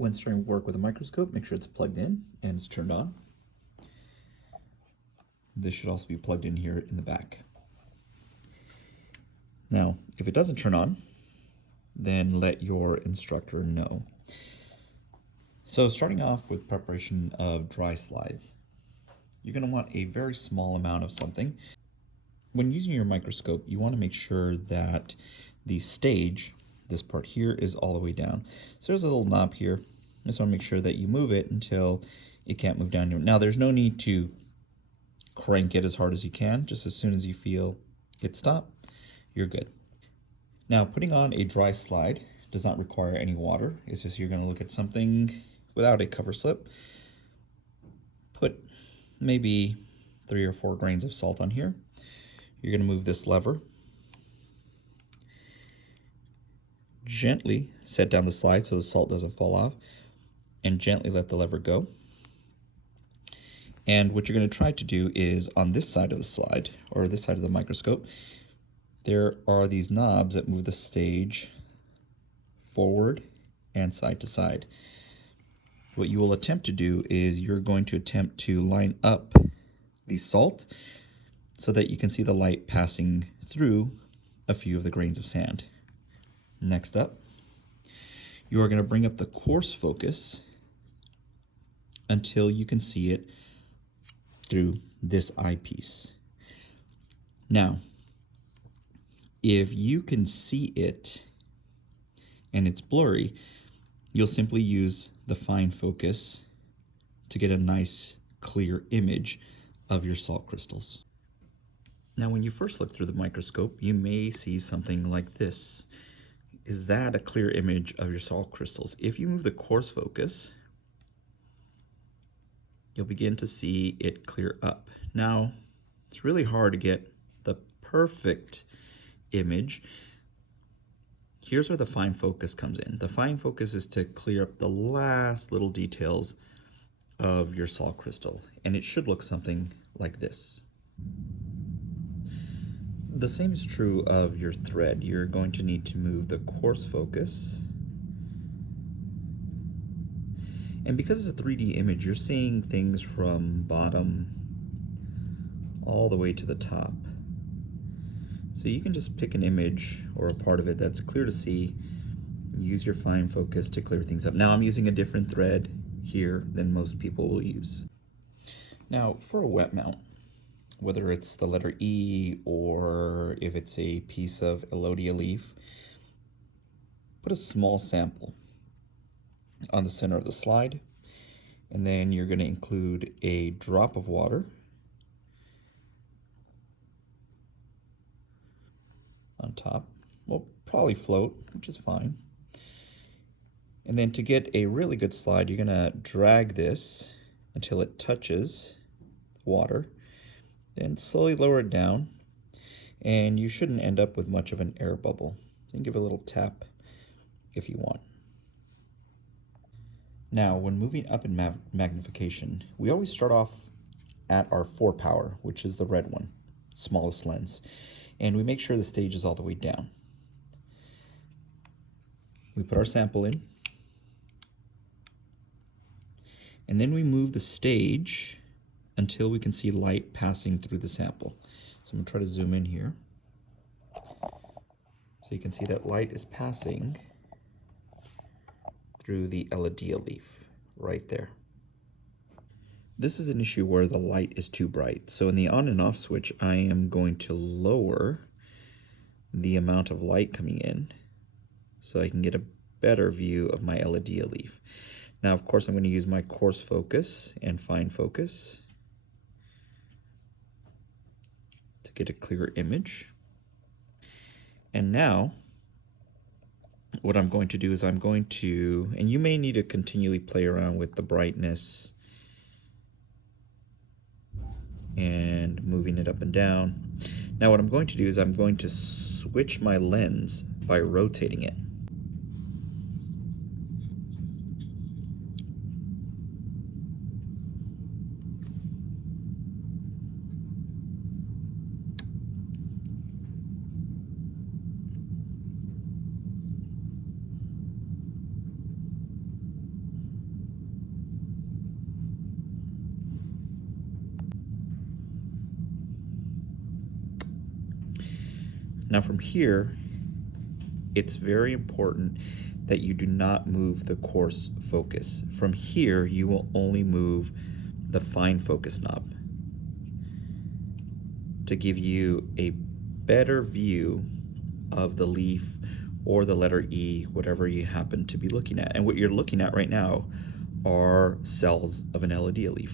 When starting work with a microscope, make sure it's plugged in and it's turned on. This should also be plugged in here in the back. Now, if it doesn't turn on, then let your instructor know. So starting off with preparation of dry slides, you're going to want a very small amount of something. When using your microscope, you want to make sure that the stage, this part here, is all the way down. So there's a little knob here. Just want to make sure that you move it until it can't move down here. Now there's no need to crank it as hard as you can. Just as soon as you feel it stop, you're good. Now putting on a dry slide does not require any water. It's just you're going to look at something without a cover slip. Put maybe 3 or 4 grains of salt on here. You're going to move this lever. Gently set down the slide so the salt doesn't fall off, and gently let the lever go. And what you're going to try to do is on this side of the slide, or this side of the microscope, there are these knobs that move the stage forward and side to side. What you will attempt to do is you're going to attempt to line up the salt so that you can see the light passing through a few of the grains of sand. Next up, you are going to bring up the coarse focus until you can see it through this eyepiece. Now, if you can see it and it's blurry, you'll simply use the fine focus to get a nice clear image of your salt crystals. Now, when you first look through the microscope, you may see something like this. Is that a clear image of your salt crystals? If you move the coarse focus, you'll begin to see it clear up. Now, it's really hard to get the perfect image. Here's where the fine focus comes in. The fine focus is to clear up the last little details of your salt crystal, and it should look something like this. The same is true of your thread. You're going to need to move the coarse focus. And because it's a 3D image, you're seeing things from bottom all the way to the top. So you can just pick an image or a part of it that's clear to see, use your fine focus to clear things up. Now I'm using a different thread here than most people will use. Now for a wet mount, whether it's the letter E or if it's a piece of elodea leaf, put a small sample on the center of the slide, and then you're going to include a drop of water on top. Will probably float, which is fine. And then to get a really good slide, you're going to drag this until it touches water, then slowly lower it down, and you shouldn't end up with much of an air bubble. You can give it a little tap if you want. Now, when moving up in magnification, we always start off at our 4 power, which is the red one, smallest lens, and we make sure the stage is all the way down. We put our sample in, and then we move the stage until we can see light passing through the sample. So I'm going to try to zoom in here. So you can see that light is passing through the elodea leaf right there. This is an issue where the light is too bright. So in the on and off switch, I am going to lower the amount of light coming in so I can get a better view of my elodea leaf. Now, of course, I'm going to use my coarse focus and fine focus to get a clearer image. And now, what I'm going to do is I'm going to, and you may need to continually play around with the brightness and moving it up and down. Now what I'm going to do is I'm going to switch my lens by rotating it. Now from here, it's very important that you do not move the coarse focus. From here, you will only move the fine focus knob to give you a better view of the leaf or the letter E, whatever you happen to be looking at. And what you're looking at right now are cells of an LED leaf.